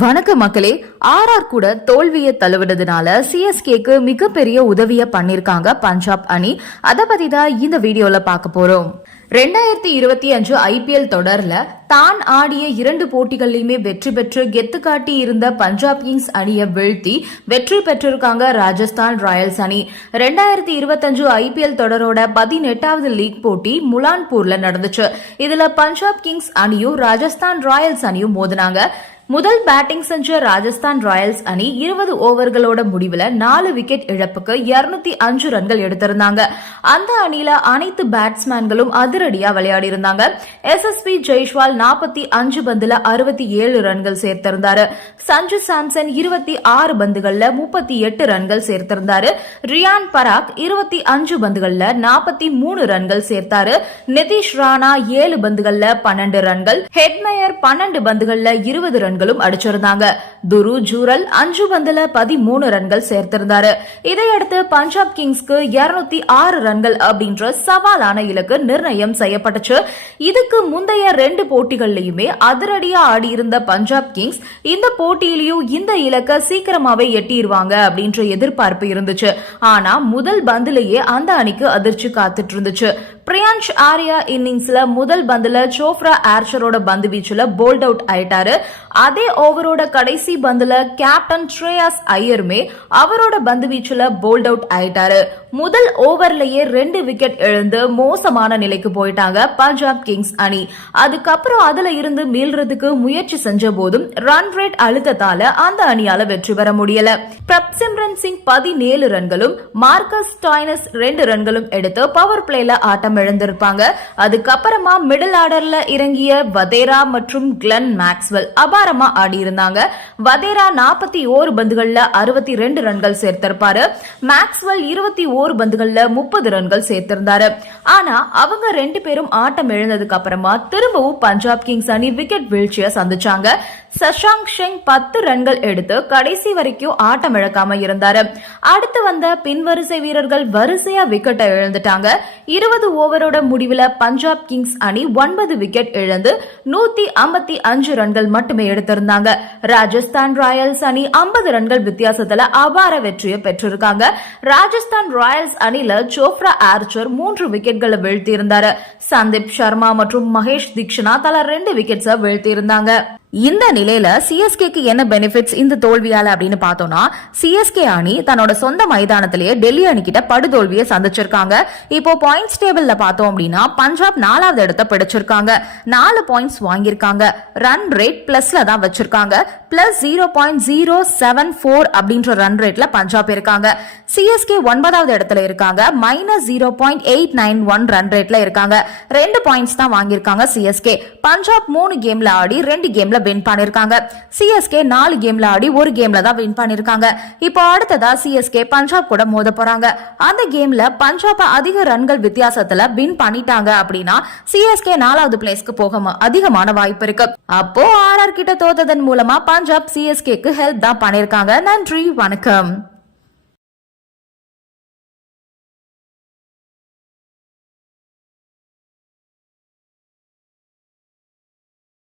வணக்க மக்களே ஆர்ஆர் கூட தோல்வியை தழுவினதுனால சிஎஸ்கேக்கு மிகப்பெரிய உதவியை பண்ணிருக்காங்க பஞ்சாப் அணி. அதை பத்தி தான் இந்த வீடியோல பார்க்க போறோம். ரெண்டாயிரத்தி இருபத்தி அஞ்சு ஐபிஎல் தொடர்ல தான் ஆடிய இரண்டு போட்டிகளிலுமே வெற்றி பெற்று கெத்து காட்டி இருந்த பஞ்சாப் கிங்ஸ் அணியை வீழ்த்தி வெற்றி பெற்றிருக்காங்க ராஜஸ்தான் ராயல்ஸ் அணி. ரெண்டாயிரத்தி இருபத்தஞ்சு ஐபிஎல் தொடரோட பதினெட்டாவது லீக் போட்டி முலான்பூர்ல நடந்துச்சு. இதுல பஞ்சாப் கிங்ஸ் அணியும் ராஜஸ்தான் ராயல்ஸ் அணியும் மோதினாங்க. முதல் பேட்டிங் செஞ்ச ராஜஸ்தான் ராயல்ஸ் அணி இருபது ஓவர்களோட முடிவுல நாலு விக்கெட் இழப்புக்கு இருநூத்தி அஞ்சு ரன்கள் எடுத்திருந்தாங்க. அந்த அணியில அனைத்து பேட்ஸ்மேன்களும் அதிரடியா விளையாடி இருந்தாங்க எஸ் எஸ் பி ஜெய்ஷ்வால் நாற்பத்தி அஞ்சு பந்துல அறுபத்தி ஏழு ரன்கள் சேர்த்திருந்தாரு. சஞ்சு சாம்சன் இருபத்தி ஆறு பந்துகள்ல முப்பத்தி எட்டு ரன்கள் சேர்த்திருந்தாரு. ரியான் பராக் இருபத்தி அஞ்சு பந்துகள்ல நாற்பத்தி மூணு ரன்கள் சேர்த்தாரு. நிதிஷ் ராணா ஏழு பந்துகள்ல பன்னெண்டு ரன்கள். ஹெட்மயர் பன்னெண்டு பந்துகள்ல இருபது ரன்களும் அடிச்சிருந்தாங்க. துரு ஜூரல் அஞ்சு பந்துல பதிமூணு ரன்கள் சேர்த்திருந்தாரு. இதையடுத்து பஞ்சாப் கிங்ஸ்க்கு இருநூத்தி ஆறு ரன்கள் அப்படின்ற சவாலான இலக்கு நிர்ணயம் செய்யப்பட்டுச்சு. இதுக்கு முந்தைய ரெண்டு போட்டிகள்லயுமே அதிரடியா ஆடியிருந்த பஞ்சாப் கிங்ஸ் இந்த போட்டியிலையும் இந்த இலக்கை சீக்கிரமாவே எட்டிடுவாங்க அப்படின்ற எதிர்பார்ப்பு இருந்துச்சு. ஆனா முதல் பந்துலயே அந்த அணிக்கு அதிர்ச்சி காத்துட்டு இருந்துச்சு. பிரியான்ஷ் ஆர்யா இன்னிங்ஸ்ல முதல் பந்துல சோப்ரா ஆர்ச்சரோட பந்து வீச்சுல போல்ட் அவுட் ஆயிட்டாரு. அதே ஓவரோட கடைசி பந்துல கேப்டன் ஸ்ரேயாஸ் ஐயருமே அவரோட பந்து வீச்சுல போல்ட் அவுட் ஆயிட்டாரு. முதல் ஓவர்லயே ரெண்டு விக்கெட் இழந்து மோசமான நிலைக்கு போயிட்டாங்க பஞ்சாப் கிங்ஸ் அணி. அதுக்கப்புறம் அதுல இருந்து மீள்றதுக்கு முயற்சி செஞ்ச போதும் ரன் ரேட் அழுத்தத்தால அந்த அணியால வெற்றி பெற முடியல. பிரப்சிம்ரன் சிங் பதினேழு ரன்களும் மார்க்கஸ் டாய்னஸ் ரெண்டு ரன்களும் எடுத்து பவர் பிளேல ஆட்டம் இழந்திருப்பாங்க அதுக்கப்புறமா மிடில் ஆர்டர்ல இறங்கிய வதேரா மற்றும் கிளன் மேக்ஸ்வெல் அபாரமா ஆடி இருந்தாங்க. வதேரா நாற்பத்தி ஓரு பந்துகள்ல அறுபத்தி ரெண்டு ரன்கள் சேர்த்திருப்பாரு. மேக்ஸ்வெல் இருபத்தி ஓரு பந்துகள்ல முப்பது ரன்கள் சேர்த்திருந்தாரு. ஆனா அவங்க ரெண்டு பேரும் ஆட்டம் இழந்ததுக்கு அப்புறமா திரும்பவும் பஞ்சாப் கிங்ஸ் அணி விக்கெட் வீழ்ச்சியை சந்திச்சாங்க. சஷாங்க் ஷெங் பத்து ரன்கள் எடுத்து கடைசி வரைக்கும் ஆட்டம் இழக்காம இருந்தாரு. அடுத்து வந்த பின்வரிசை வீரர்கள் வரிசையா விக்கெட்டை இழந்துட்டாங்க. இருபது ஓவரோட முடிவில் பஞ்சாப் கிங்ஸ் அணி ஒன்பது விக்கெட் இழந்து நூத்தி ஐம்பத்தி அஞ்சு ரன்கள் மட்டுமே எடுத்திருந்தாங்க. ராஜஸ்தான் ராயல்ஸ் அணி ஐம்பது ரன்கள் வித்தியாசத்துல அபார வெற்றியை பெற்றிருக்காங்க. ராஜஸ்தான் ராயல்ஸ் அணில சோப்ரா ஆர்ச்சர் மூன்று விக்கெட்களை வீழ்த்தியிருந்தாரு. சந்தீப் சர்மா மற்றும் மகேஷ் தீக்ஷனா தலா ரெண்டு விக்கெட்ஸை வீழ்த்தியிருந்தாங்க. இந்த நிலையில சிஎஸ்கேக்கு என்ன பெனிஃபிட்ஸ் இந்த தோல்வியால அப்படின்னு பார்த்தோம்னா சிஎஸ்கே அணி தன்னோட சொந்த மைதானத்திலேயே டெல்லி அணிக்கிட்ட படுதோல்வியை சந்திச்சிருக்காங்க. இப்போ பாயிண்ட்ஸ் டேபிள்ல பார்த்தோம் அப்படின்னா பஞ்சாப் நாலாவது இடத்த பிடிச்சிருக்காங்க. நாலு பாயிண்ட்ஸ் வாங்கியிருக்காங்க. ரன் ரேட் பிளஸ்ல தான் வச்சிருக்காங்க. Plus zero point zero seven four அப்படின்ற ரன் ரேட்ல பஞ்சாப் இருக்காங்க. சிஎஸ்கே ஒன்பதாவது இடத்துல இருக்காங்க. Minus zero point eight nine one run ரேட்ல இருக்காங்க. ரெண்டு பாயிண்ட்ஸ் தான் வாங்கியிருக்காங்க சிஎஸ்கே பஞ்சாப் மூணு கேம்ல ஆடி ரெண்டு கேம்ல வின் பண்ணிருக்காங்க. சிஎஸ்கே நாலு கேம்ல ஆடி ஒரு கேம்ல தான் வின் பண்ணிருக்காங்க. இப்போ அடுத்ததா சிஎஸ்கே பஞ்சாப் கூட மோத போறாங்க. அந்த கேம்ல பஞ்சாப் அதிக ரன்கள் வித்தியாசத்துல வின் பண்ணிட்டாங்க அப்படின்னா சிஎஸ்கே நாலாவது பிளேஸ்க்கு போக அதிகமான வாய்ப்பு இருக்கு. அப்போ ஆர்ஆர் கிட்ட தோத்ததன் மூலமா பஞ்சாப் சிஎஸ்கேக்கு ஹெல்ப் தான் பண்ணிருக்காங்க. நன்றி வணக்கம்.